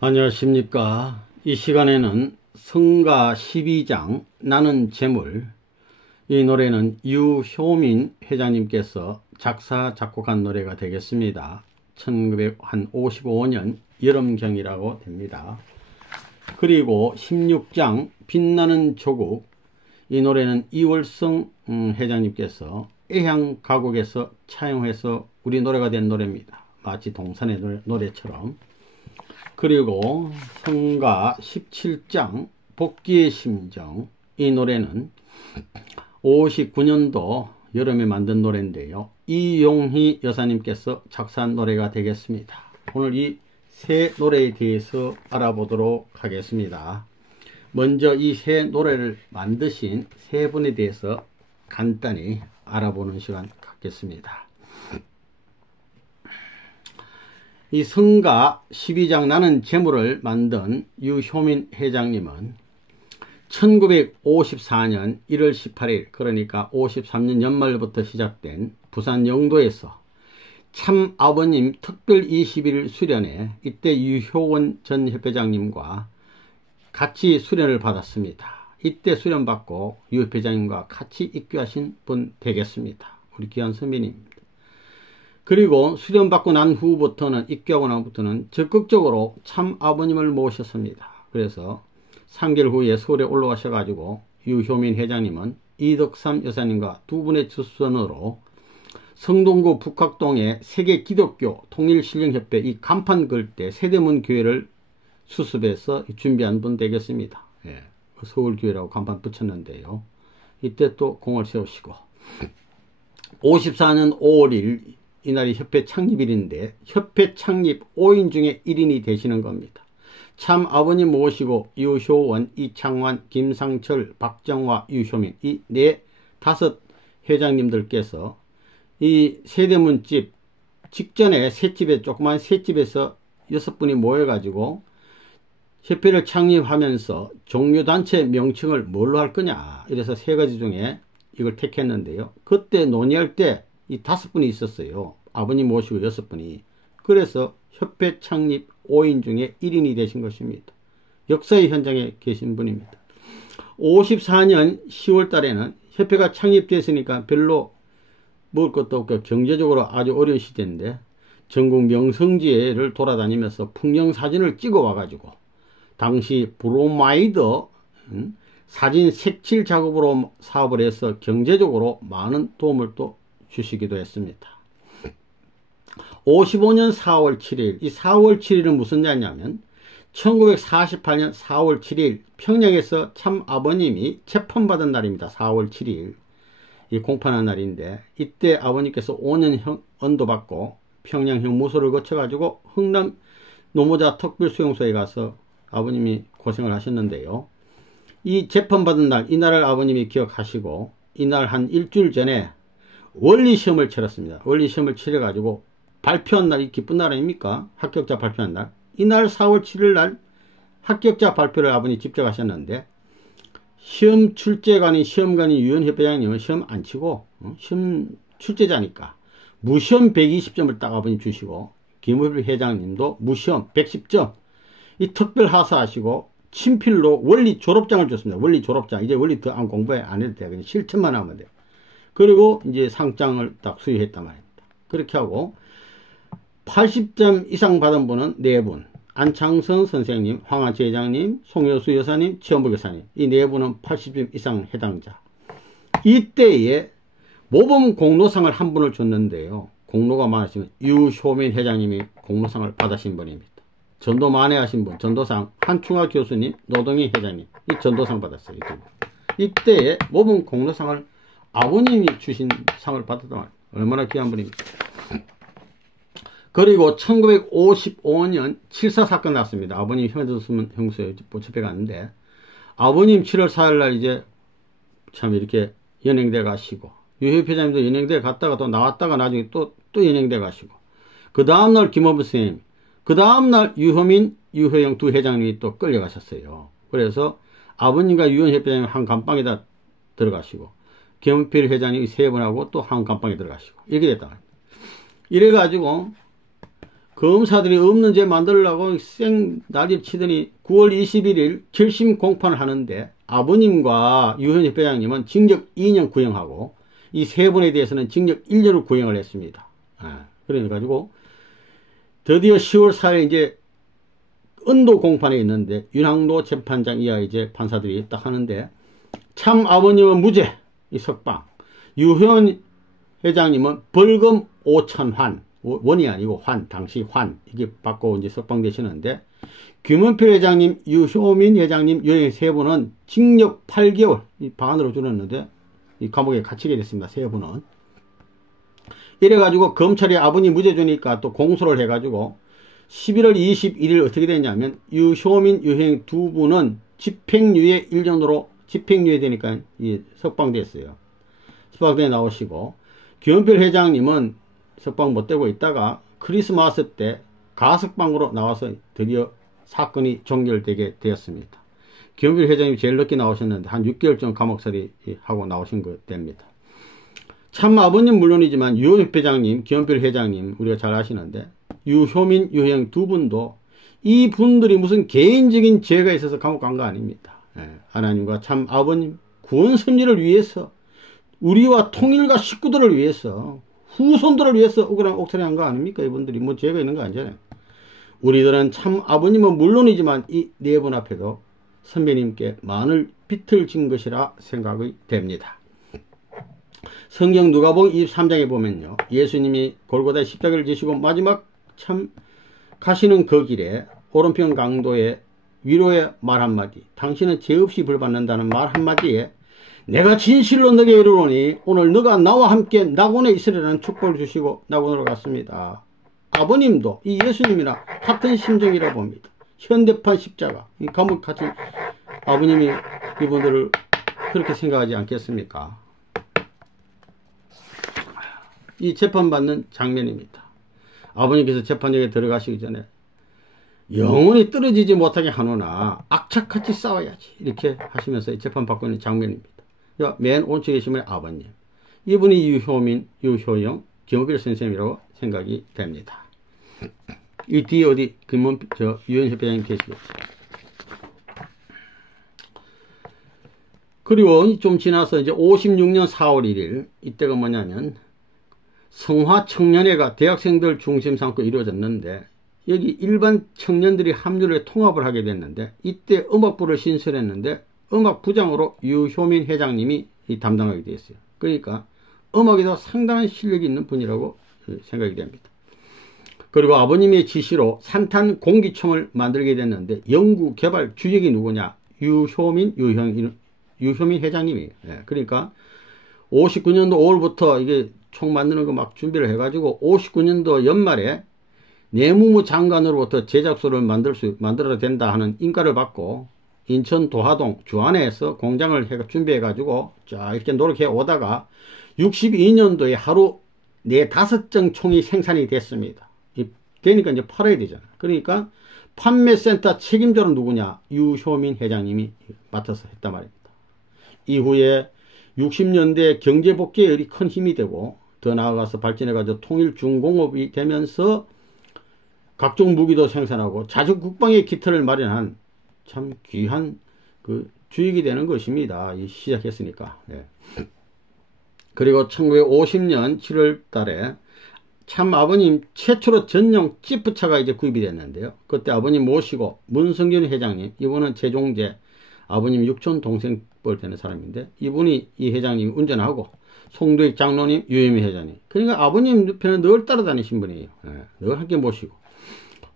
안녕하십니까. 이 시간에는 성가 12장 나는 재물, 이 노래는 유효민 회장님께서 작사 작곡한 노래가 되겠습니다. 1955년 여름경이라고 됩니다. 그리고 16장 빛나는 조국, 이 노래는 이월성 회장님께서 애향가곡에서 차용해서 우리 노래가 된 노래입니다. 마치 동산의 노래처럼. 그리고 성가 17장 복귀의 심정, 이 노래는 59년도 여름에 만든 노래인데요. 이용희 여사님께서 작사한 노래가 되겠습니다. 오늘 이 세 노래에 대해서 알아보도록 하겠습니다. 먼저 이 세 노래를 만드신 세 분에 대해서 간단히 알아보는 시간 갖겠습니다. 이 성가 12장 나는 재물을 만든 유효민 회장님은 1954년 1월 18일 그러니까 53년 연말부터 시작된 부산 영도에서 참 아버님 특별 20일 수련회, 이때 유효원 전 협회장님과 같이 수련을 받았습니다. 이때 수련받고 유 회장님과 같이 입교하신 분 되겠습니다. 우리 귀한 선배님입니다. 그리고 수련받고 난 후부터는, 입교하고 나부터는 적극적으로 참 아버님을 모셨습니다. 그래서 3개월 후에 서울에 올라가셔가지고 유효민 회장님은 이덕삼 여사님과 두 분의 주선으로 성동구 북학동의 세계 기독교 통일신령협회 이 간판 걸 때 세대문 교회를 수습해서 준비한 분 되겠습니다. 예, 서울교회라고 간판 붙였는데요. 이때 또 공을 세우시고 54년 5월 1일 이날이 협회 창립일인데 협회 창립 5인 중에 1인이 되시는 겁니다. 참 아버님 모시고 유효원, 이창환, 김상철, 박정화, 유효민 이 다섯 회장님들께서 이 세대문집 직전에 셋집에 조그만 셋집에서 6분이 모여가지고 협회를 창립하면서 종교단체 명칭을 뭘로 할 거냐 이래서 세 가지 중에 이걸 택했는데요. 그때 논의할 때 이 5분이 있었어요. 아버님 모시고 6분이. 그래서 협회 창립 5인 중에 1인이 되신 것입니다. 역사의 현장에 계신 분입니다. 54년 10월 달에는 협회가 창립됐으니까 별로 먹을 것도 없고 경제적으로 아주 어려운 시대인데 전국 명성지를 돌아다니면서 풍경 사진을 찍어 와가지고 당시 브로마이드 사진 색칠 작업으로 사업을 해서 경제적으로 많은 도움을 또 주시기도 했습니다. 55년 4월 7일 이 4월 7일은 무슨 날이냐면 1948년 4월 7일 평양에서 참 아버님이 재판받은 날입니다. 4월 7일 이 공판한 날인데 이때 아버님께서 5년 언도받고 평양 형무소를 거쳐가지고 흥남 노무자 특별수용소에 가서 아버님이 고생을 하셨는데요. 이 재판받은 날 이날을 아버님이 기억하시고 이날 한 일주일 전에 원리시험을 치렀습니다. 원리시험을 치러가지고 발표한 날, 이 기쁜 날 아닙니까? 합격자 발표한 날. 이날 4월 7일 날 합격자 발표를 아버님이 직접 하셨는데 시험 출제관인 시험관인 유연협회장님은 시험 안 치고 시험 출제자니까 무시험 120점을 딱 아버님 주시고 김우필 회장님도 무시험 110점 이 특별 하사하시고 친필로 원리 졸업장을 줬습니다. 원리 졸업장. 이제 원리 더 안 공부해 안 해도 돼. 그냥 실천만 하면 돼요. 그리고 이제 상장을 딱 수여했단 말입니다. 그렇게 하고 80점 이상 받은 분은 4분. 안창선 선생님, 황한채 회장님, 송효수 여사님, 최원복 여사님. 이 4분은 80점 이상 해당자. 이때에 모범 공로상을 한 분을 줬는데요. 공로가 많으시면 유효민 회장님이 공로상을 받으신 분입니다. 전도 만회하신 분, 전도상 한충하 교수님, 노동희 회장님 이 전도상 받았어요. 이때에 모범 공로상을 아버님이 주신 상을 받았다. 얼마나 귀한 분입니까? 그리고 1955년 7.4 사건 났습니다. 아버님 형에뒀으면 형수에 집회 갔는데 아버님 7월 4일 날 이제 참 이렇게 연행돼 가시고 유협회장님도 연행돼 갔다가 또 나왔다가 나중에 또 연행돼 가시고 그 다음날 김어부 선생님 그 다음날 유효민, 유효영 두 회장님이 또 끌려가셨어요. 그래서 아버님과 유연협회장님 한 감방에다 들어가시고 김필 회장님이 3분하고 또 한 감방에 들어가시고 이렇게 됐다. 이래가지고 검사들이 없는 죄 만들려고 쌩 난리를 치더니 9월 21일 결심 공판을 하는데 아버님과 유현희 회장님은 징역 2년 구형하고 이 세 분에 대해서는 징역 1년을 구형을 했습니다. 그래가지고 드디어 10월 4일 이제 은도 공판에 있는데 윤항로 재판장 이하 이제 판사들이 딱 하는데 참 아버님은 무죄 이 석방, 유현 회장님은 벌금 5,000환, 원이 아니고 환, 당시 환 이게 받고 이제 석방되시는데 김은표 회장님, 유효민 회장님, 유행 세 분은 징역 8개월 이 반으로 줄였는데 이 감옥에 갇히게 됐습니다. 세 분은. 이래가지고 검찰이 아버님 무죄 주니까 또 공소를 해가지고 11월 21일 어떻게 됐냐면 유효민, 유행 두 분은 집행유예 1년으로 집행유예 되니까 이 석방됐어요. 석방돼 나오시고 김은표 회장님은 석방 못 되고 있다가 크리스마스 때 가석방으로 나와서 드디어 사건이 종결되게 되었습니다. 김은표 회장님이 제일 늦게 나오셨는데 한 6개월 전 감옥살이 하고 나오신 거 됩니다. 참 아버님 물론이지만 유현희 회장님, 김은표 회장님 우리가 잘 아시는데 유효민, 유형 두 분도 이 분들이 무슨 개인적인 죄가 있어서 감옥 간 거 아닙니다. 하나님과 참 아버님 구원 섭리를 위해서 우리와 통일과 식구들을 위해서 후손들을 위해서 억울한 옥살이 한 거 아닙니까? 이분들이 뭐 죄가 있는 거 아니잖아요. 우리들은 참 아버님은 물론이지만 이 네 분 앞에도 선배님께 많은 빚을 진 것이라 생각이 됩니다. 성경 누가복음 23장에 보면요. 예수님이 골고다에 십자가를 지시고 마지막 참 가시는 그 길에 오른편 강도의 위로의 말 한마디, 당신은 죄 없이 벌 받는다는 말 한마디에 내가 진실로 너에게 이르노니 오늘 너가 나와 함께 낙원에 있으리라는 축복을 주시고 낙원으로 갔습니다. 아버님도 이 예수님이나 같은 심정이라 봅니다. 현대판 십자가, 이 감옥 같이 아버님이 이분들을 그렇게 생각하지 않겠습니까? 이 재판받는 장면입니다. 아버님께서 재판장에 들어가시기 전에 영원히 떨어지지 못하게 하노나 악착같이 싸워야지 이렇게 하시면서 재판받고 있는 장면입니다. 맨 오른쪽에 계시면 아버님, 이분이 유효민, 유효영, 김호필 선생님이라고 생각이 됩니다. 이 뒤에 어디 유현희 회장님 계시겠죠. 그리고 좀 지나서 이제 56년 4월 1일 이때가 뭐냐면 성화 청년회가 대학생들 중심 삼고 이루어졌는데 여기 일반 청년들이 합류를 통합을 하게 됐는데 이때 음악부를 신설했는데 음악부장으로 유효민 회장님이 담당하게 되었어요. 그러니까 음악에도 상당한 실력이 있는 분이라고 생각이 됩니다. 그리고 아버님의 지시로 산탄 공기총을 만들게 됐는데 연구 개발 주역이 누구냐? 유효민 회장님이. 그러니까 59년도 5월부터 이게 총 만드는 거 막 준비를 해가지고 59년도 연말에 내무부 장관으로부터 제작소를 만들어야 된다 하는 인가를 받고 인천 도하동 주안에서 공장을 준비해가지고 자 이렇게 노력해 오다가 62년도에 하루 4-5정 총이 생산이 됐습니다. 되니까 이제 팔아야 되잖아. 그러니까 판매센터 책임자는 누구냐? 유효민 회장님이 맡아서 했단 말입니다. 이후에 60년대 경제복귀에 큰 힘이 되고 더 나아가서 발전해가지고 통일중공업이 되면서 각종 무기도 생산하고 자주국방의 기틀을 마련한 참 귀한 그 주역이 되는 것입니다. 시작했으니까. 그리고 1950년 7월 달에 참 아버님 최초로 전용 지프차가 이제 구입이 됐는데요. 그때 아버님 모시고 문성균 회장님, 이분은 제종제 아버님 육촌 동생뻘 되는 사람인데 이분이 이 회장님이 운전하고 송두익 장로님, 유혜미 회장님. 그러니까 아버님 편에 늘 따라다니신 분이에요. 늘 함께 모시고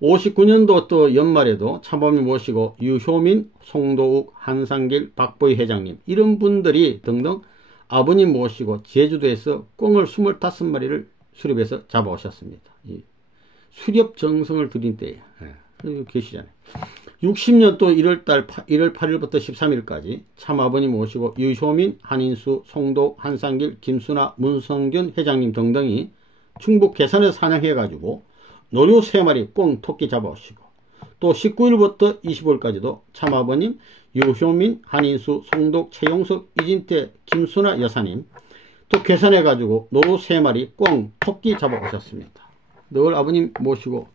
59년도 또 연말에도 참아버님 모시고 유효민, 송도욱, 한상길, 박보희 회장님 이런 분들이 등등 아버님 모시고 제주도에서 꿩을 25마리를 수렵해서 잡아오셨습니다. 이 수렵 정성을 들인 때에 계시잖아요. 60년 또 1월 8일부터 13일까지 참아버님 모시고 유효민, 한인수, 송도, 한상길, 김순아, 문성균 회장님 등등이 충북 괴산에 사냥해가지고 노루 3마리 꿩 토끼 잡아오시고 또 19일부터 25일까지도 참아버님, 유효민, 한인수, 송독, 최용석, 이진태, 김순아 여사님 또 괴산해가지고 노루 3마리 꿩 토끼 잡아오셨습니다. 늘 아버님 모시고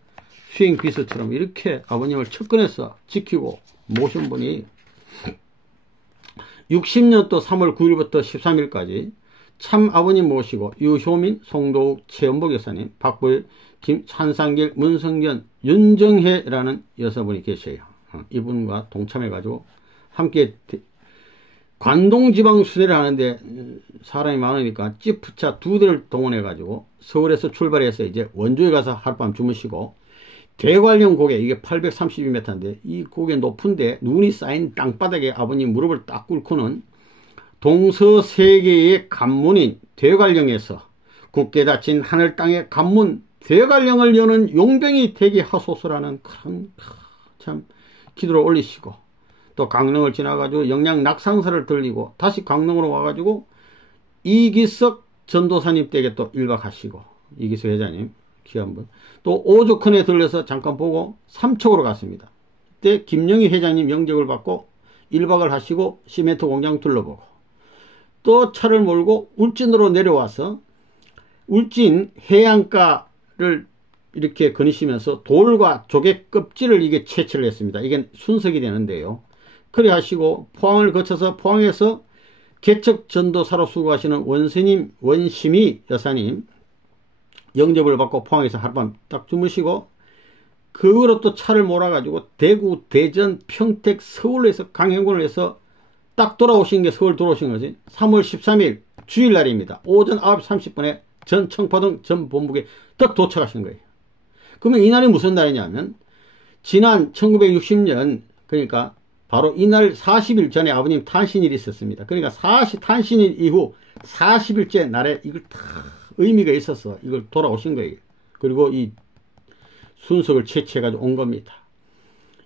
수행 비서처럼 이렇게 아버님을 측근해서 지키고 모신 분이 60년도 3월 9일부터 13일까지 참 아버님 모시고 유효민, 송도욱, 최연복 여사님, 박보일, 한상길, 문성견, 윤정혜라는 여성분이 계셔요. 이분과 동참해가지고 함께 관동지방 수대를 하는데 사람이 많으니까 찌푸차 2대를 동원해가지고 서울에서 출발해서 이제 원주에 가서 하룻밤 주무시고, 대관령 고개, 이게 832m인데 이 고개 높은데 눈이 쌓인 땅바닥에 아버님 무릎을 딱 꿇고는 동서세계의 관문인 대관령에서 굳게 닫힌 하늘 땅의 관문 대관령을 여는 용병이 되게 하소서라는 그런 참 기도를 올리시고, 또 강릉을 지나가지고 영양 낙상사를 들리고 다시 강릉으로 와가지고 이기석 전도사님 댁에 또 1박 하시고, 이기석 회장님 귀한 분, 또 오죽헌에 들려서 잠깐 보고 삼척으로 갔습니다. 그때 김영희 회장님 영접을 받고 1박을 하시고 시멘트 공장 둘러보고, 또 차를 몰고 울진으로 내려와서 울진 해안가를 이렇게 거니시면서 돌과 조개 껍질을 이게 채취를 했습니다. 이게 순석이 되는데요. 그래 하시고 포항을 거쳐서 포항에서 개척 전도사로 수고하시는 원스님, 원심이 여사님 영접을 받고 포항에서 하룻밤 딱 주무시고, 그거로 또 차를 몰아가지고 대구, 대전, 평택, 서울로 해서 강행군을 해서 딱 돌아오신 게 서울 돌아오신 거지. 3월 13일 주일날입니다. 오전 9시 30분에 전 청파동 전 본부에 딱 도착하신 거예요. 그러면 이날이 무슨 날이냐면 지난 1960년, 그러니까 바로 이날 40일 전에 아버님 탄신일이 있었습니다. 그러니까 탄신일 이후 40일째 날에 이걸 다 의미가 있어서 이걸 돌아오신 거예요. 그리고 이 순석을 채취해가지고 온 겁니다.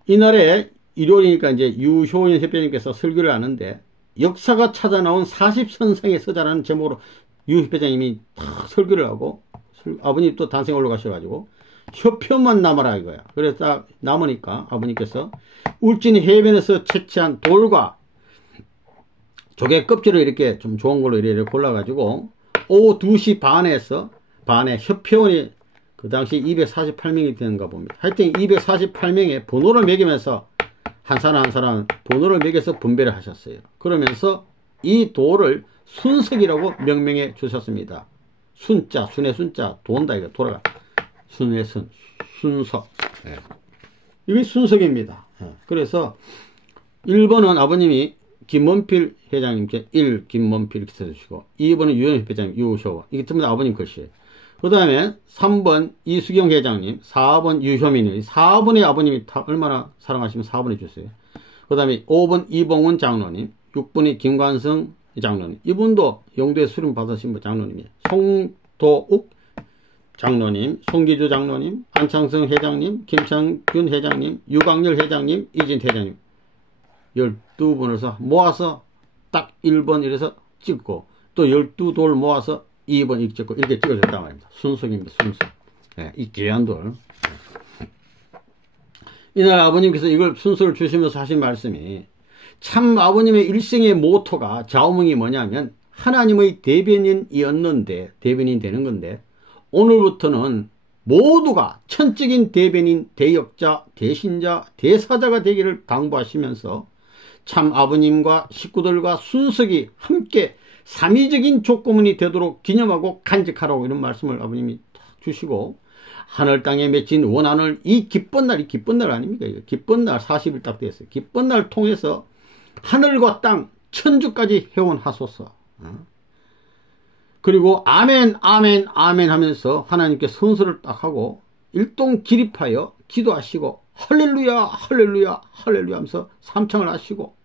이날에 일요일이니까 이제 유효인 협회장님께서 설교를 하는데, 역사가 찾아 나온 40선상의 서자라는 제목으로 유 협회장님이 다 설교를 하고, 아버님 또 단생 올라가셔가지고 협표만 남아라 이거야. 그래서 딱 남으니까 아버님께서 울진 해변에서 채취한 돌과 조개 껍질을 이렇게 좀 좋은 걸로 이렇게 골라가지고 오후 2시 반에 협회원이 그 당시 248명이 되는가 봅니다. 하여튼 248명의 번호를 매기면서 한 사람 한 사람 번호를 매겨서 분배를 하셨어요. 그러면서 이 돌을 순석이라고 명명해 주셨습니다. 순자, 순의 순자, 돈다 이거 돌아가. 순의 순, 순석. 네. 이게 순석입니다. 네. 그래서 1번은 아버님이 김원필 회장님께 1 김원필 이렇게 써주시고, 2번은 유현 회장님 유효, 이게 전부 다 아버님 글씨예요. 그 다음에 3번 이수경 회장님, 4번 유효민이, 4번에 아버님이 얼마나 사랑하시면 4번 해주세요. 그 다음에 5번 이봉훈 장로님, 6번이 김관성 장로님, 이분도 영도에 수련 받으신 분 장로님이에요. 송도욱 장로님, 송기주 장로님, 안창성 회장님, 김창균 회장님, 유광열 회장님, 이진 회장님 12분에서 모아서 딱 1번 이래서 찍고, 또 12돌 모아서 2번 이렇게 찍고 이렇게 찍어줬단 말입니다. 순석입니다. 순석. 네, 이 귀한 돌. 이날 아버님께서 이걸 순석을 주시면서 하신 말씀이, 참 아버님의 일생의 모토가 좌우명이 뭐냐면 하나님의 대변인이었는데, 대변인 되는 건데, 오늘부터는 모두가 천적인 대변인, 대역자, 대신자, 대사자가 되기를 당부하시면서 참 아버님과 식구들과 순석이 함께 삼위적인 족고문이 되도록 기념하고 간직하라고 이런 말씀을 아버님이 주시고, 하늘 땅에 맺힌 원한을 이 기쁜 날, 이 기쁜 날 아닙니까? 기쁜 날 40일 딱 됐어요. 기쁜 날 통해서 하늘과 땅, 천주까지 회원하소서. 그리고 아멘 아멘 아멘 하면서 하나님께 선서를 딱 하고 일동 기립하여 기도하시고 할렐루야 할렐루야 할렐루야 하면서 삼창을 하시고,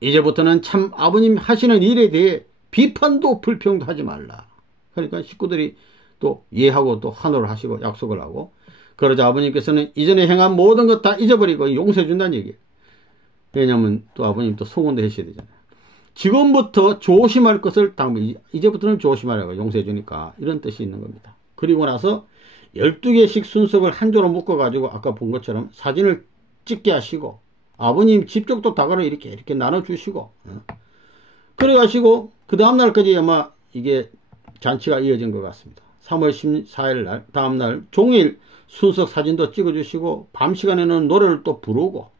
이제부터는 참 아버님 하시는 일에 대해 비판도 불평도 하지 말라. 그러니까 식구들이 또 이해하고 또 환호를 하시고 약속을 하고, 그러자 아버님께서는 이전에 행한 모든 것 다 잊어버리고 용서해 준다는 얘기예요. 왜냐면 또 아버님 또 소원도 하셔야 되잖아요. 지금부터 조심할 것을 당부, 이제부터는 조심하라고 용서해 주니까 이런 뜻이 있는 겁니다. 그리고 나서 12개씩 순석을 한 조로 묶어 가지고 아까 본 것처럼 사진을 찍게 하시고, 아버님 집적도 다가로 이렇게 나눠 주시고, 그래 가시고 그 다음날까지 아마 이게 잔치가 이어진 것 같습니다. 3월 14일 날 다음날 종일 순석 사진도 찍어주시고 밤 시간에는 노래를 또 부르고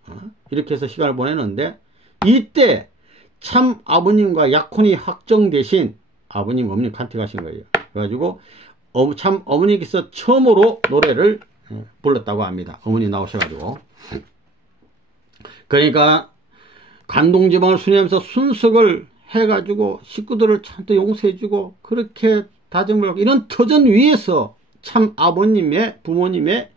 이렇게 해서 시간을 보내는데, 이때 참 아버님과 약혼이 확정되신 아버님 어머님 간택하신 거예요. 그래가지고 참 어머니께서 처음으로 노래를 불렀다고 합니다. 어머니 나오셔가지고. 그러니까 관동지방을 순회하면서 순석을 해가지고 식구들을 참또 용서해주고 그렇게 다짐을 하고, 이런 터전 위에서 참 아버님의 부모님의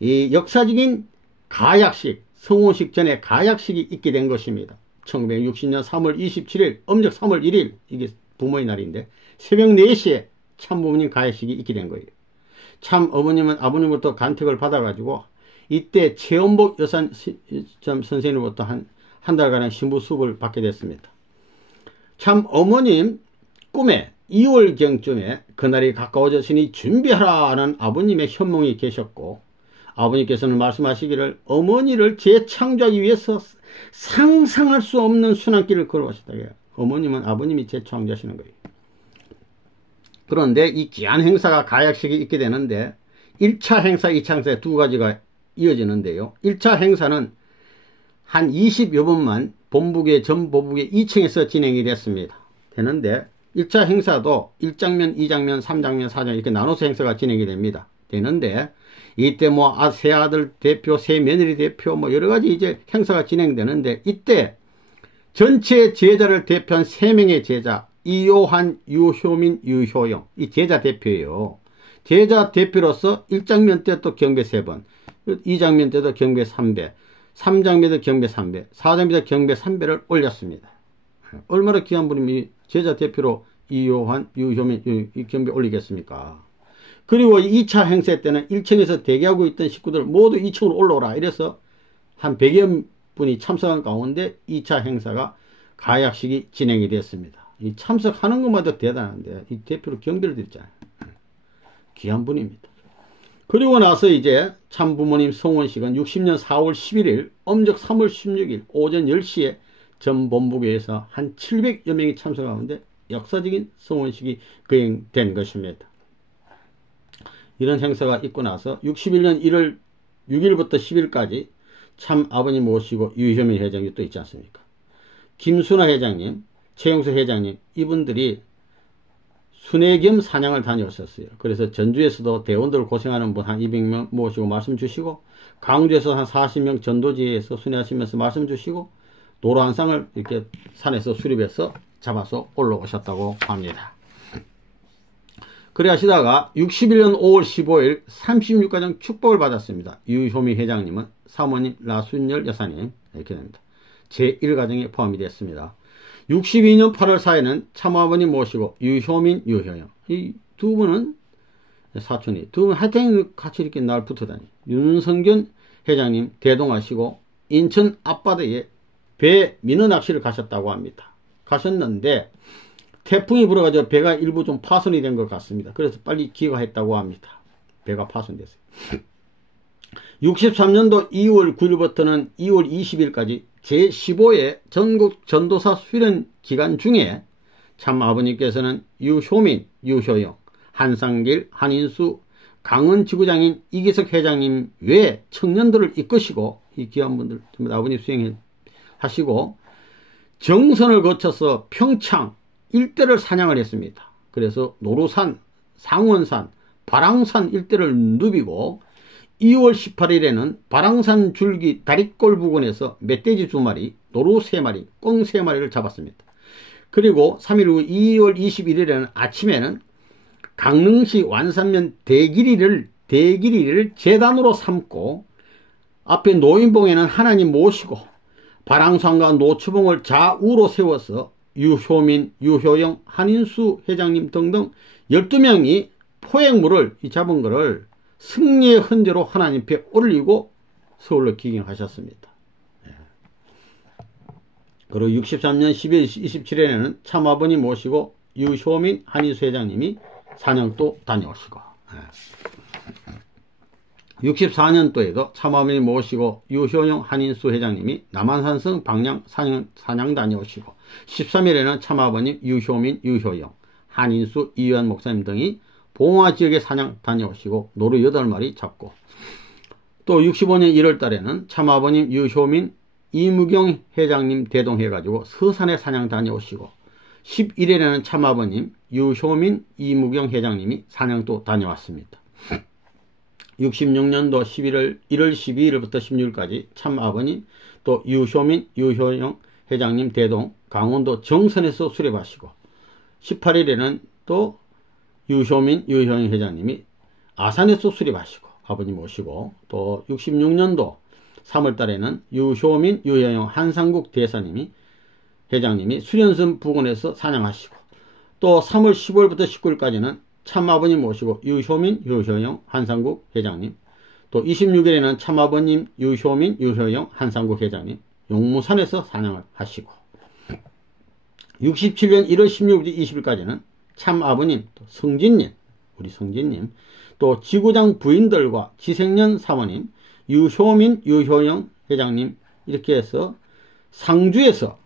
이 역사적인 가약식, 성혼식 전에 가약식이 있게 된 것입니다. 1960년 3월 27일 음력 3월 1일 이게 부모의 날인데 새벽 4시에 참 부모님 가약식이 있게 된 거예요. 참 어머님은 아버님부터 간택을 받아가지고 이때 최원복 여산 선생님으로부터 한 달간의 신부 수업을 받게 됐습니다. 참 어머님 꿈에 2월경쯤에 그날이 가까워졌으니 준비하라는 아버님의 현몽이 계셨고, 아버님께서는 말씀하시기를 어머니를 재창조하기 위해서 상상할 수 없는 순환길을 걸어가셨다고 해요. 어머님은 아버님이 재창조하시는 거예요. 그런데 이 귀한 행사가 가약식이 있게 되는데 1차 행사, 2차 행사 두 가지가 이어지는데요. 1차 행사는 한 20여 분만 전 보북의 2층에서 진행이 됐습니다. 되는데 1차 행사도 1장면, 2장면, 3장면, 4장면 이렇게 나눠서 행사가 진행이 됩니다. 되는데 이때 새 아들 대표, 새 며느리 대표 여러 가지 이제 행사가 진행되는데, 이때 전체 제자를 대표한 3명의 제자, 이요한, 유효민, 유효영, 이 제자 대표예요. 제자 대표로서 1장면 때 또 경배 3번, 2장면 때도 경배 3배, 3장면 때도 경배 3배, 4장면 때도 경배 3배를 올렸습니다. 얼마나 귀한 분이 제자 대표로 이요한, 유효민, 이 경배 올리겠습니까? 그리고 2차 행사 때는 1층에서 대기하고 있던 식구들 모두 2층으로 올라오라 이래서 한 100여 분이 참석한 가운데 2차 행사가 가약식이 진행이 됐습니다. 이 참석하는 것마다 대단한데 이 대표로 경배를 드렸잖아요. 귀한 분입니다. 그리고 나서 이제 참부모님 성혼식은 60년 4월 11일 음력 3월 16일 오전 10시에 전 본부교에서 한 700여 명이 참석하는데 역사적인 성혼식이 거행된 것입니다. 이런 행사가 있고 나서 61년 1월 6일부터 10일까지 참 아버님 모시고 유효민 회장이 또 있지 않습니까? 김순아 회장님, 최영수 회장님, 이분들이 순회 겸 사냥을 다녀오셨어요. 그래서 전주에서도 대원들 고생하는 분 한 200명 모시고 말씀 주시고, 강주에서 한 40명 전도지에서 순회하시면서 말씀 주시고, 노란상을 이렇게 산에서 수립해서 잡아서 올라오셨다고 합니다. 그래 하시다가 61년 5월 15일 36가정 축복을 받았습니다. 유효미 회장님은 사모님 라순열 여사님 이렇게 됩니다. 제1가정에 포함이 됐습니다. 62년 8월 4일은 참아버님 모시고 유효민, 유효영 이 두 분은 사촌이 두 분 하여튼 같이 이렇게 날 붙어다니. 윤성균 회장님 대동하시고 인천 앞바다에 배 민어 낚시를 가셨다고 합니다. 가셨는데 태풍이 불어가지고 배가 일부 좀 파손이 된 것 같습니다. 그래서 빨리 귀가했다고 합니다. 배가 파손됐어요. 63년도 2월 9일부터는 2월 20일까지 제15회 전국 전도사 수련 기간 중에 참 아버님께서는 유효민, 유효영, 한상길, 한인수, 강원지구장인 이기석 회장님 외 청년들을 이끄시고 이 귀한 분들 아버님 수행하시고 정선을 거쳐서 평창 일대를 사냥을 했습니다. 그래서 노루산, 상원산, 발왕산 일대를 누비고 2월 18일에는 발왕산 줄기 다리골 부근에서 멧돼지 2마리, 노루 3마리, 꿩 3마리를 잡았습니다. 그리고 3일 후 2월 21일에는 아침에는 강릉시 완산면 대길이를 제단으로 삼고 앞에 노인봉에는 하나님 모시고 발왕산과 노추봉을 좌우로 세워서 유효민, 유효영, 한인수 회장님 등등 12명이 포획물을 잡은 거를 승리의 헌재로 하나님께 올리고 서울로 귀경하셨습니다. 그리고 63년 12월 27일에는 참아버님 모시고 유효민, 한인수 회장님이 사냥도 다녀오시고 64년도에도 참아버님 모시고 유효영, 한인수 회장님이 남한산성 방향 사냥 다녀오시고 13일에는 참아버님 유효민, 유효영, 한인수, 이유한 목사님 등이 봉화 지역에 사냥 다녀오시고 노루 8마리 잡고, 또 65년 1월 달에는 참아버님 유효민 이무경 회장님 대동해가지고 서산에 사냥 다녀오시고, 11일에는 참아버님 유효민 이무경 회장님이 사냥 또 다녀왔습니다. 66년도 1월 12일부터 16일까지 참아버님 또 유효민 유효영 회장님 대동 강원도 정선에서 수렵하시고, 18일에는 또 유효민 유효영 회장님이 아산에서 수립하시고 아버님 오시고, 또 66년도 3월 달에는 유효민 유효영 한상국 대사님이 회장님이 수련선 부근에서 사냥하시고, 또 3월 15일부터 19일까지는 참아버님 모시고 유효민 유효영 한상국 회장님, 또 26일에는 참아버님 유효민 유효영 한상국 회장님 용무산에서 사냥을 하시고, 67년 1월 16일부터 20일까지는 참아버님 또 성진님 우리 성진님, 또 지구장 부인들과 지생년 사모님 유효민 유효영 회장님 이렇게 해서 상주에서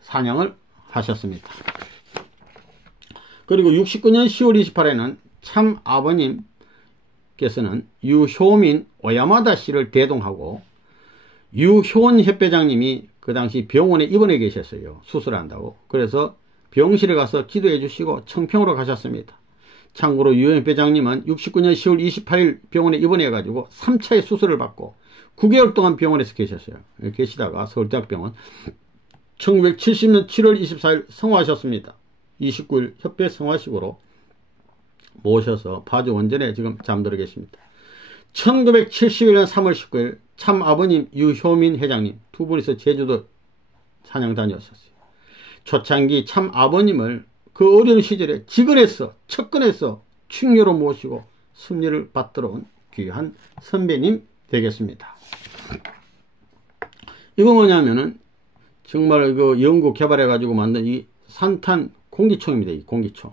사냥을 하셨습니다. 그리고 69년 10월 28일에는 참아버님께서는 유효민 오야마다 씨를 대동하고, 유효원 협회장님이 그 당시 병원에 입원해 계셨어요. 수술한다고. 그래서 병실에 가서 기도해 주시고 청평으로 가셨습니다. 참고로 유효원 협회장님은 69년 10월 28일 병원에 입원해 가지고 3차의 수술을 받고 9개월 동안 병원에서 계셨어요. 계시다가 서울대학병원 1970년 7월 24일 성화하셨습니다. 29일 협회 성화식으로 모셔서 파주 원전에 지금 잠들어 계십니다. 1971년 3월 19일 참아버님 유효민 회장님 두 분이서 제주도 사냥 다녔었어요. 초창기 참아버님을 그 어려운 시절에 직언해서 척근해서 충녀로 모시고 승리를 받들어 온 귀한 선배님 되겠습니다. 이거 뭐냐면은 정말 그 연구 개발해 가지고 만든 이 산탄 공기총입니다. 이 공기총.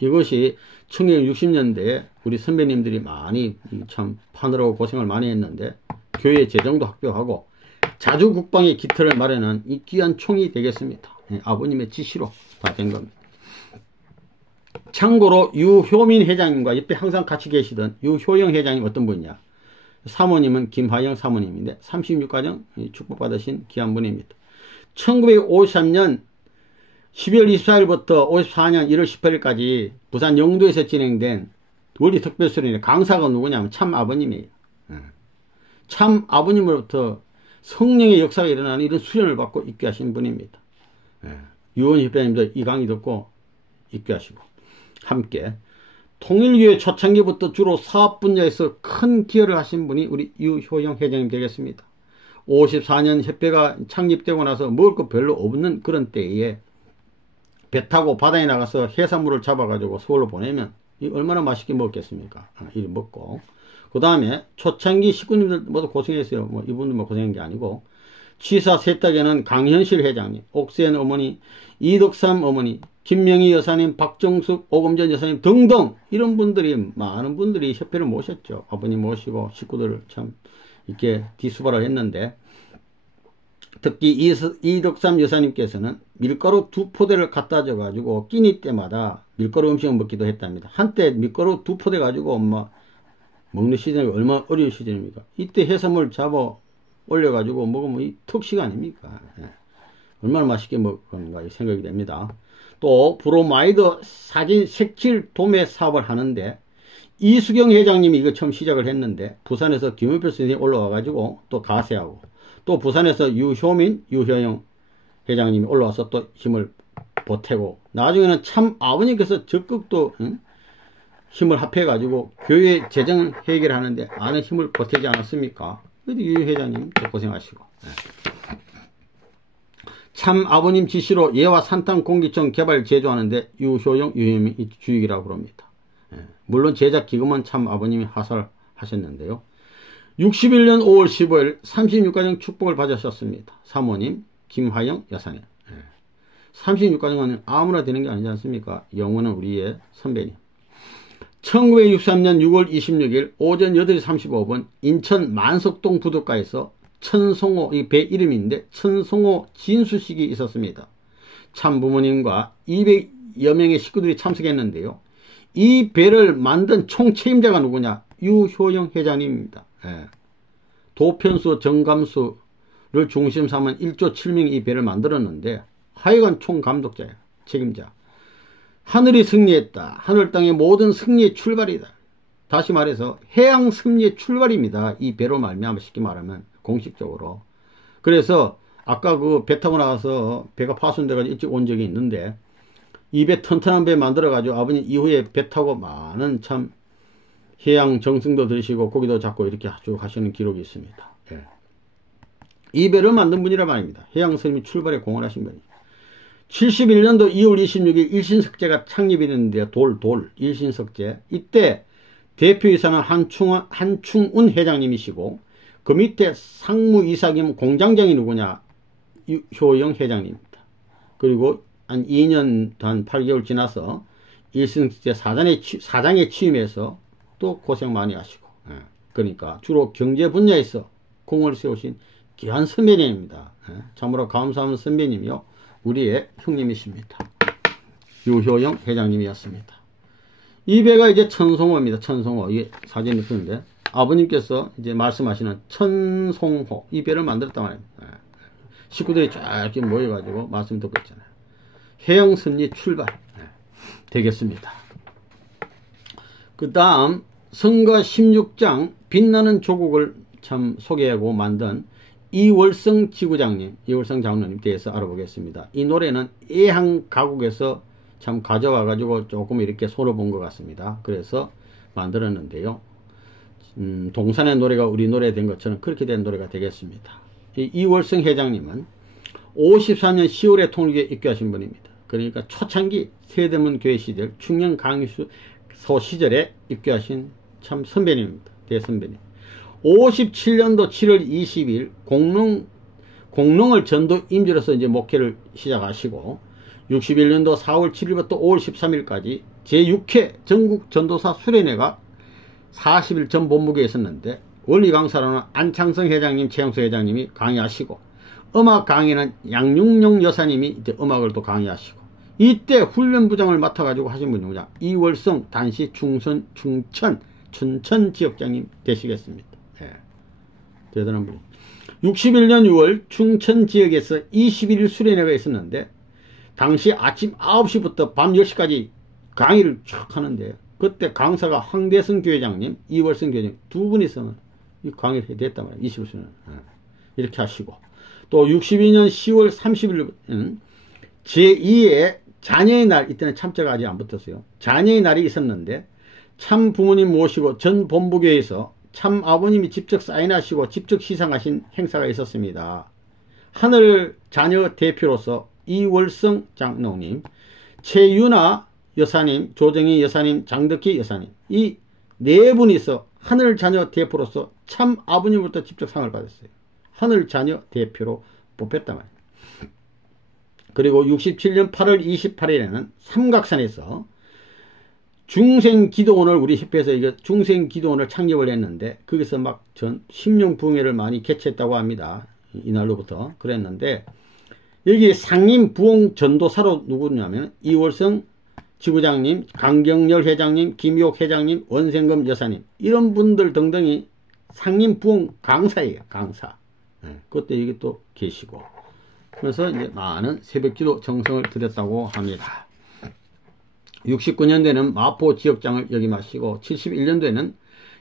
이것이 1960년대에 우리 선배님들이 많이 참 파느라고 고생을 많이 했는데 교회 재정도 확보하고 자주 국방의 기틀을 마련한 이 귀한 총이 되겠습니다. 아버님의 지시로 다 된 겁니다. 참고로 유효민 회장님과 옆에 항상 같이 계시던 유효영 회장님 어떤 분이냐, 사모님은 김하영 사모님인데 36가정 축복받으신 귀한 분입니다. 1953년 12월 24일부터 54년 1월 18일까지 부산 영도에서 진행된 원리 특별수련회 강사가 누구냐면 참 아버님이에요. 참 아버님으로부터 성령의 역사가 일어나는 이런 수련을 받고 입교하신 분입니다. 유원협회장님도 이 강의 듣고 입교하시고, 함께 통일교회 초창기부터 주로 사업 분야에서 큰 기여를 하신 분이 우리 유효영 회장님 되겠습니다. 54년 협회가 창립되고 나서 먹을 것 별로 없는 그런 때에 배 타고 바다에 나가서 해산물을 잡아가지고 서울로 보내면 얼마나 맛있게 먹겠습니까? 이리 먹고, 그 다음에 초창기 식구님들 모두 고생했어요. 뭐 이분들만 고생한 게 아니고, 취사 세탁에는 강현실 회장님, 옥센 어머니, 이덕삼 어머니, 김명희 여사님, 박정숙, 오금전 여사님 등등 이런 분들이, 많은 분들이 협회를 모셨죠. 아버님 모시고 식구들을 참 이렇게 뒤수발을 했는데, 특히 이덕삼 여사님께서는 밀가루 2포대를 갖다 줘 가지고 끼니 때마다 밀가루 음식을 먹기도 했답니다. 한때 밀가루 2포대 가지고 먹는 시즌이 얼마나 어려운 시즌입니까? 이때 해산물 잡아 올려 가지고 먹으면 이 특식 아닙니까? 얼마나 맛있게 먹었는가 생각이 됩니다. 또 브로마이드 사진 색칠 도매 사업을 하는데 이수경 회장님이 이거 처음 시작을 했는데 부산에서 김은표 선생님이 올라와 가지고 또 가세하고, 또 부산에서 유효민 유효영 회장님이 올라와서 또 힘을 보태고, 나중에는 참 아버님께서 적극 또 힘을 합해 가지고 교회 재정 해결하는데 많은 힘을 보태지 않았습니까? 그래도 유 회장님 고생하시고, 참 아버님 지시로 예와 산탄 공기총 개발 제조하는데 유효영 유효민이 주역이라고 부릅니다. 물론 제작 기금은 참 아버님이 하살하셨는데요. 61년 5월 15일 36가정 축복을 받으셨습니다. 사모님 김하영 여사님. 36가정은 아무나 되는 게 아니지 않습니까? 영원한 우리의 선배님. 1963년 6월 26일 오전 8시 35분 인천 만석동 부둣가에서 천송호, 이 배 이름인데 천송호 진수식이 있었습니다. 참 부모님과 200여 명의 식구들이 참석했는데요. 이 배를 만든 총 책임자가 누구냐? 유효영 회장님입니다. 예. 도편수 정감수를 중심 삼은 1조 7명이 이 배를 만들었는데 하여간 총감독자예요. 책임자. 하늘이 승리했다. 하늘 땅의 모든 승리의 출발이다. 다시 말해서 해양 승리의 출발입니다. 이 배로 말미암아 쉽게 말하면 공식적으로. 그래서 아까 그 배 타고 나가서 배가 파손돼가지고 일찍 온 적이 있는데 이 배 튼튼한 배 만들어가지고 아버님 이후에 배 타고 많은 참 해양 정승도 들으시고 고기도 잡고 이렇게 쭉 하시는 기록이 있습니다. 예. 이 배를 만든 분이라 말입니다. 해양 승리 출발에 공헌하신 분이. 71년도 2월 26일 일신석제가 창립이 됐는데요. 일신석제. 이때 대표이사는 한충운 회장님이시고 그 밑에 상무이사 겸 공장장이 누구냐? 효영 회장님입니다. 그리고 한 2년 한 8개월 지나서 일신석제 사장에 취임해서 또 고생 많이 하시고. 예. 그러니까 주로 경제 분야에서 공을 세우신 귀한 선배님입니다. 예. 참으로 감사하는 선배님이요. 우리의 형님이십니다. 유효영 회장님이었습니다. 이 배가 이제 천송호입니다. 천송호. 이게 사진이 뜨는데 아버님께서 이제 말씀하시는 천송호 이 배를 만들었단 말입니다. 식구들이 쫙 이렇게 모여가지고 말씀 듣고 있잖아요. 해양 승리 출발 되겠습니다. 그 다음 성가 16장 빛나는 조국을 참 소개하고 만든 이월성 지구장님, 이월성 장로님 대해서 알아보겠습니다. 이 노래는 애항 가곡에서 참 가져와가지고 조금 이렇게 손을 본 것 같습니다. 그래서 만들었는데요. 동산의 노래가 우리 노래 된 것처럼 그렇게 된 노래가 되겠습니다. 이월성 회장님은 54년 10월에 통일교에 입교하신 분입니다. 그러니까 초창기 세대문 교회 시절 충녕 강의소 시절에 입교하신 참 선배님입니다. 대선배님. 57년도 7월 20일 공릉을 전도 임지로서 이제 목회를 시작하시고 61년도 4월 7일부터 5월 13일까지 제6회 전국 전도사 수련회가 40일 전 본부에 있었는데 원리 강사로는 안창성 회장님, 최영수 회장님이 강의하시고 음악 강의는 양육용 여사님이 이제 음악을 또 강의하시고 이때 훈련부장을 맡아가지고 하신 분이 누구냐? 이월성 단시 춘천 지역장님 되시겠습니다. 예. 대단한 분이. 61년 6월 충천 지역에서 21일 수련회가 있었는데 당시 아침 9시부터 밤 10시까지 강의를 쭉 하는데 그때 강사가 황대성 교회장님, 이월성 교회장님 두 분이서 이 강의를 됐단 말이에요. 20일 수련회. 예. 이렇게 하시고 또 62년 10월 30일은 제2의 자녀의 날, 이때는 참자가 아직 안 붙었어요. 자녀의 날이 있었는데 참 부모님 모시고 전 본부교회에서 참 아버님이 직접 사인하시고 직접 시상하신 행사가 있었습니다. 하늘 자녀 대표로서 이월성 장로님, 최유나 여사님, 조정희 여사님, 장덕희 여사님 이 네 분이서 하늘 자녀 대표로서 참 아버님부터 직접 상을 받았어요. 하늘 자녀 대표로 뽑혔단 말이에요. 그리고 67년 8월 28일에는 삼각산에서 중생기도원을 우리 협회에서 이거 중생기도원을 창립을 했는데 거기서 막 심령부흥회를 많이 개최했다고 합니다. 이날로부터 그랬는데 여기 상임 부흥 전도사로 누구냐면 이월성 지구장님, 강경열 회장님, 김효옥 회장님, 원생금 여사님 이런 분들 등등이 상임 부흥 강사예요. 강사. 네, 그때 여기 또 계시고 그래서 이제 많은 새벽기도 정성을 드렸다고 합니다. 69년도에는 마포 지역장을 역임하시고 71년도에는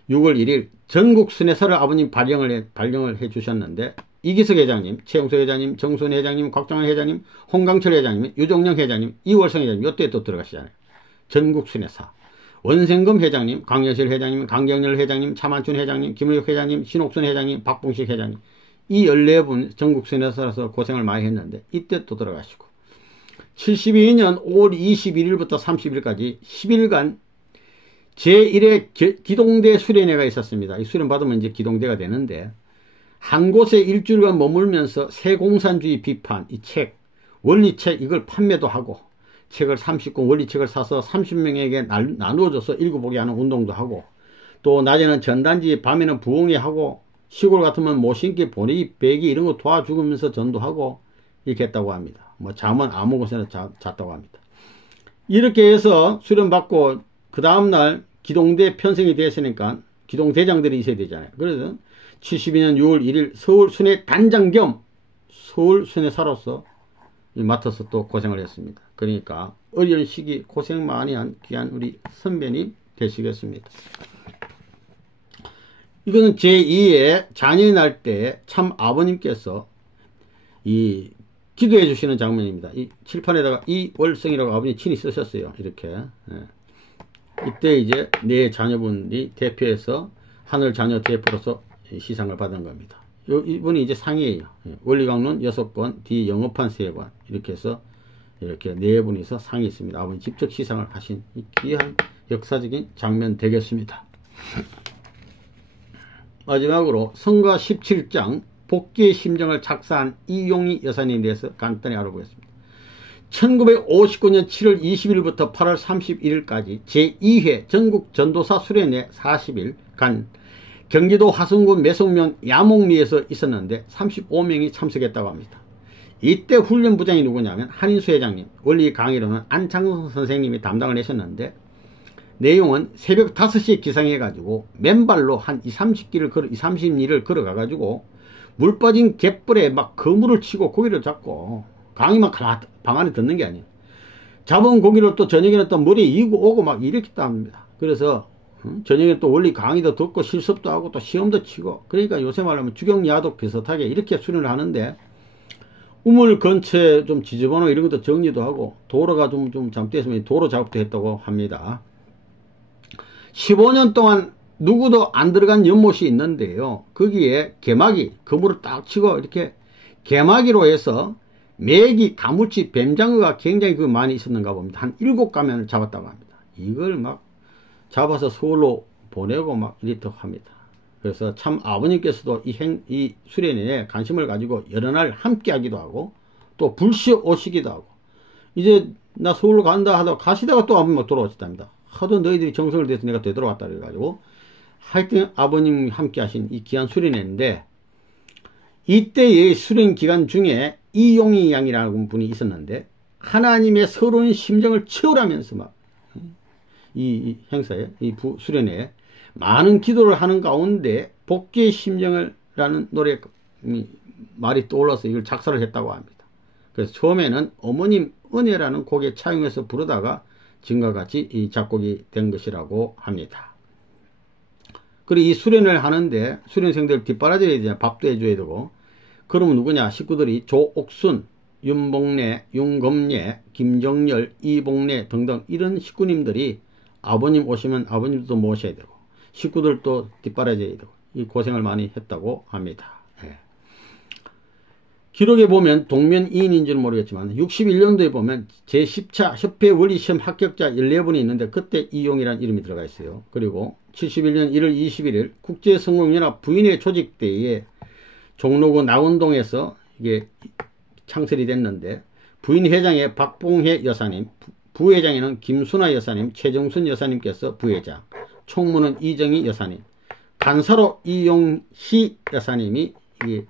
6월 1일 전국 순회사를 아버님 발령을 해 주셨는데 이기석 회장님, 최영수 회장님, 정순 회장님, 곽정환 회장님, 홍강철 회장님, 유종영 회장님, 이월성 회장님 이때 또 들어가시잖아요. 전국 순회사 원생금 회장님, 강여실 회장님, 강경열 회장님, 차만춘 회장님, 김의혁 회장님, 신옥순 회장님, 박봉식 회장님 이 14분 전국 순회사라서 고생을 많이 했는데 이때 또 들어가시고 72년 5월 21일부터 30일까지 10일간 제1회 기동대 수련회가 있었습니다. 이 수련 받으면 이제 기동대가 되는데 한 곳에 일주일간 머물면서 새공산주의 비판 이 책, 원리책 이걸 판매도 하고 책을 30권 원리책을 사서 30명에게 나누어줘서 읽어보게 하는 운동도 하고 또 낮에는 전단지 밤에는 부흥회 하고 시골 같으면 모신기 보내기 배기 이런 거 도와주면서 전도하고 이렇게 했다고 합니다. 뭐 잠은 아무 곳에나 잤다고 합니다. 이렇게 해서 수련받고 그 다음날 기동대 편성이 됐으니까 기동대장들이 있어야 되잖아요. 그래서 72년 6월 1일 서울 순회 단장 겸 서울 순회사로서 맡아서 또 고생을 했습니다. 그러니까 어려운 시기 고생 많이 한 귀한 우리 선배님 되시겠습니다. 이거는 제2의 자녀의 날 때 참 아버님께서 이 기도해 주시는 장면입니다. 이 칠판에다가 이월성이라고 아버님 친히 쓰셨어요. 이렇게. 예. 이때 이제 네 자녀분이 대표해서 하늘 자녀 대표로서 시상을 받은 겁니다. 이분이 이제 상이에요. 예. 원리강론 6권, 뒤 영업한 3권. 이렇게 해서 이렇게 네 분이서 상이 있습니다. 아버님 직접 시상을 하신 이 귀한 역사적인 장면 되겠습니다. 마지막으로 성가 17장 복귀의 심정을 작사한 이용희 여사님에 대해서 간단히 알아보겠습니다. 1959년 7월 20일부터 8월 31일까지 제2회 전국 전도사 수련회 40일간 경기도 화성군 매송면 야목리에서 있었는데 35명이 참석했다고 합니다. 이때 훈련부장이 누구냐면 한인수 회장님, 원리 강의로는 안창성 선생님이 담당을 하셨는데 내용은 새벽 5시에 기상해가지고 맨발로 한 30리를 걸어가가지고 물 빠진 갯벌에 막 그물을 치고 고기를 잡고 강의만 방 안에 듣는 게 아니에요. 잡은 고기를 또 저녁에는 또 머리에 이고 오고 막 이렇게 합니다. 그래서 저녁에 또 원리 강의도 듣고 실습도 하고 또 시험도 치고, 그러니까 요새 말하면 주경야독 비슷하게 이렇게 수련을 하는데 우물 근처에 좀 지저분하고 이런 것도 정리도 하고 도로가 좀 잘못됐으면 도로 작업도 했다고 합니다. 15년 동안 누구도 안 들어간 연못이 있는데요. 거기에 개마기, 그물을 딱 치고 이렇게 개마기로 해서 메기, 가물치, 뱀장어가 굉장히 많이 있었는가 봅니다. 한 7가면을 잡았다고 합니다. 이걸 막 잡아서 서울로 보내고 막 이랬다고 합니다. 그래서 참 아버님께서도 이 수련회에 관심을 가지고 여러 날 함께 하기도 하고 또 불시 오시기도 하고, 이제 나 서울로 간다 하다가 가시다가 또 아버님 돌아오셨답니다. 하도 너희들이 정성을 내서 내가 되돌아왔다 그래가지고 하여튼 아버님 함께 하신 이 귀한 수련회인데, 이때의 수련 기간 중에 이용희 양이라는 분이 있었는데 하나님의 서러운 심정을 채우라면서 막 이 행사에, 이 수련회에 많은 기도를 하는 가운데 복귀의 심정을 라는 노래 말이 떠올라서 이걸 작사를 했다고 합니다. 그래서 처음에는 어머님 은혜라는 곡에 차용해서 부르다가 지금과 같이 이 작곡이 된 것이라고 합니다. 그리고 이 수련을 하는데 수련생들 뒷바라져야 되잖아요. 밥도 해줘야 되고. 그러면 누구냐? 식구들이 조옥순, 윤봉래, 윤검래, 김정열, 이봉래 등등 이런 식구님들이 아버님 오시면 아버님도 모셔야 되고 식구들도 뒷바라져야 되고 이 고생을 많이 했다고 합니다. 예. 기록에 보면 동면이인인지는 모르겠지만 61년도에 보면 제10차 협회 원리시험 합격자 14분이 있는데 그때 이용이라는 이름이 들어가 있어요. 그리고 71년 1월 21일 국제성공연합 부인회 조직 때에 종로구 나운동에서 이게 창설이 됐는데 부인회장에 박봉혜 여사님, 부회장에는 김순아 여사님, 최정순 여사님께서 부회장, 총무는 이정희 여사님, 간사로 이용희 여사님이 이게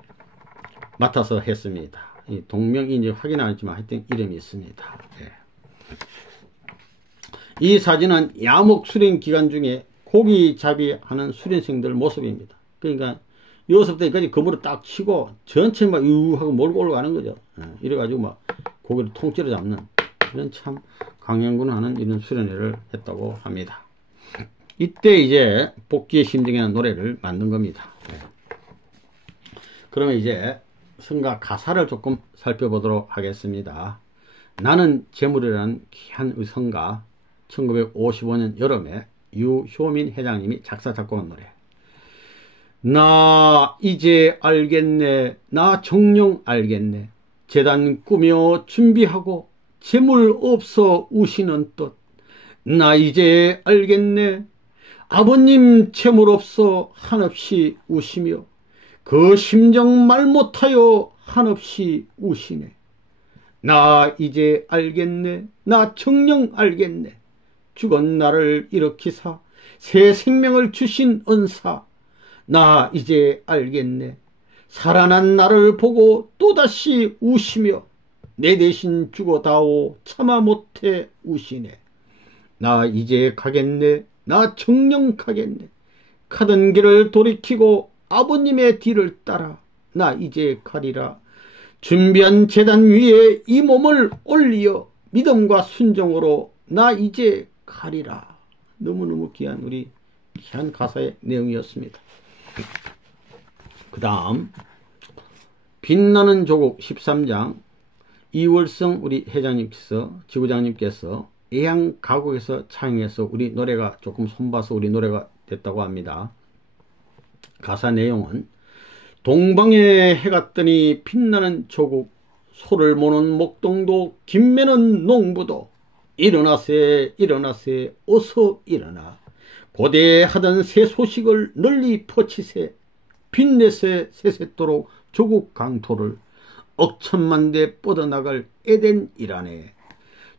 맡아서 했습니다. 이 동명인지 확인 안 했지만 하여튼 이름이 있습니다. 네. 이 사진은 야목 수련 기간 중에 고기잡이 하는 수련생들 모습입니다. 그러니까 여기서부터 여기까지 그물을 딱 치고 전체 막 하고 몰고 올라가는 거죠. 네. 이래가지고 막 고기를 통째로 잡는 이런 참 강연군 하는 이런 수련회를 했다고 합니다. 이때 이제 복귀의 심정이라는 노래를 만든 겁니다. 네. 그러면 이제 성가 가사를 조금 살펴보도록 하겠습니다. 나는 재물이라는 귀한 성가 1955년 여름에 유효민 회장님이 작사 작곡한 노래. 나 이제 알겠네. 나 정녕 알겠네. 재단 꾸며 준비하고 재물 없어 우시는 뜻. 나 이제 알겠네. 아버님 재물 없어 한없이 우시며 그 심정 말 못하여 한없이 우시네. 나 이제 알겠네. 나 정녕 알겠네. 죽은 나를 일으키사 새 생명을 주신 은사. 나 이제 알겠네. 살아난 나를 보고 또다시 우시며 내 대신 죽어다오 차마 못해 우시네. 나 이제 가겠네. 나 정녕 가겠네. 가던 길을 돌이키고 아버님의 뒤를 따라 나 이제 가리라. 준비한 제단 위에 이 몸을 올리어 믿음과 순종으로 나 이제 가리라. 너무너무 귀한 우리 귀한 가사의 내용이었습니다. 그 다음 빛나는 조국 13장 이월성 우리 회장님께서 지구장님께서 애양가곡에서 창의해서 우리 노래가 조금 손봐서 우리 노래가 됐다고 합니다. 가사 내용은 동방에 해가 뜨니 빛나는 조국 소를 모는 목동도 김매는 농부도 일어나세 일어나세 어서 일어나 고대하던 새 소식을 널리 퍼치세 빛내세 세세토록 조국 강토를 억천만대 뻗어나갈 에덴이라네.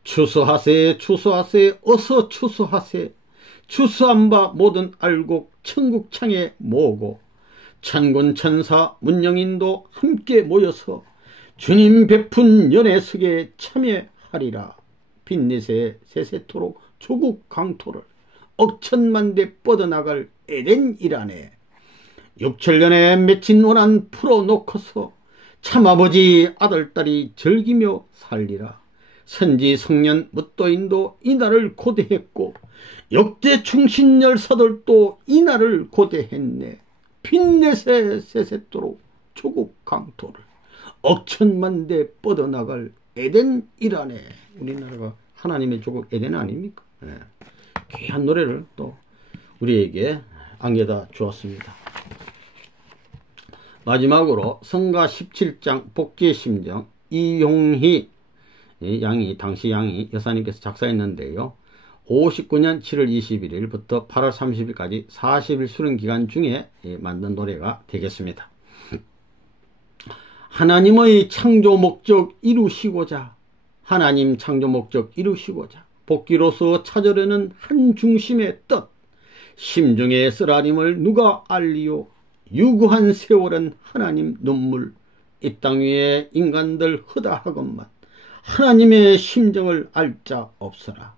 추수하세 추수하세 어서 추수하세 추수한 바 모든 알곡 천국창에 모으고 천군 천사 문영인도 함께 모여서 주님 베푼 연회석에 참여하리라. 빛내세 세세토록 조국 강토를 억천만대 뻗어나갈 에덴이라네. 6천년에 맺힌 원한 풀어놓고서 참아버지 아들딸이 즐기며 살리라. 선지 성년 묻도인도 이날을 고대했고 역대 충신 열사들도 이날을 고대했네. 빛내세 세세토록 조국 강토를 억천만대 뻗어나갈 에덴이라네. 우리나라가 하나님의 조국 에덴 아닙니까? 네. 귀한 노래를 또 우리에게 안겨다 주었습니다. 마지막으로 성가 17장 복귀의 심정 이용희 양이 당시 양이 여사님께서 작사했는데요. 59년 7월 21일부터 8월 30일까지 40일 수련 기간 중에 만든 노래가 되겠습니다. 하나님의 창조 목적 이루시고자 하나님 창조 목적 이루시고자 복귀로서 찾으려는 한 중심의 뜻 심중의 쓰라림을 누가 알리요. 유구한 세월은 하나님 눈물 이 땅 위에 인간들 허다하건만 하나님의 심정을 알 자 없어라.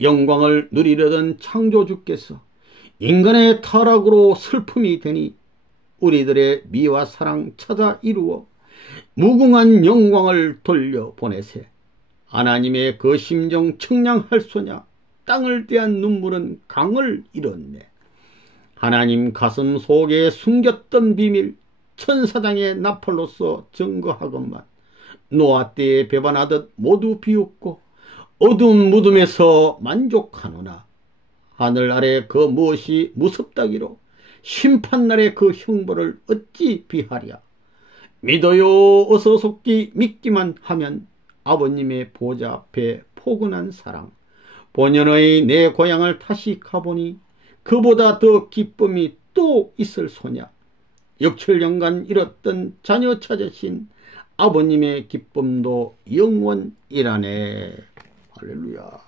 영광을 누리려던 창조주께서 인간의 타락으로 슬픔이 되니 우리들의 미와 사랑 찾아 이루어 무궁한 영광을 돌려보내세. 하나님의 그 심정 청량할소냐. 땅을 대한 눈물은 강을 잃었네. 하나님 가슴 속에 숨겼던 비밀 천사장의 나팔로서 증거하건만 노아 때에 배반하듯 모두 비웃고 어두운 무덤에서 만족하노나 하늘 아래 그 무엇이 무섭다기로 심판날의 그 형벌을 어찌 비하랴. 믿어요 어서 속기 믿기만 하면 아버님의 보좌 앞에 포근한 사랑 본연의 내 고향을 다시 가보니 그보다 더 기쁨이 또 있을 소냐. 역철년간 잃었던 자녀 찾으신 아버님의 기쁨도 영원이라네. 할렐루야.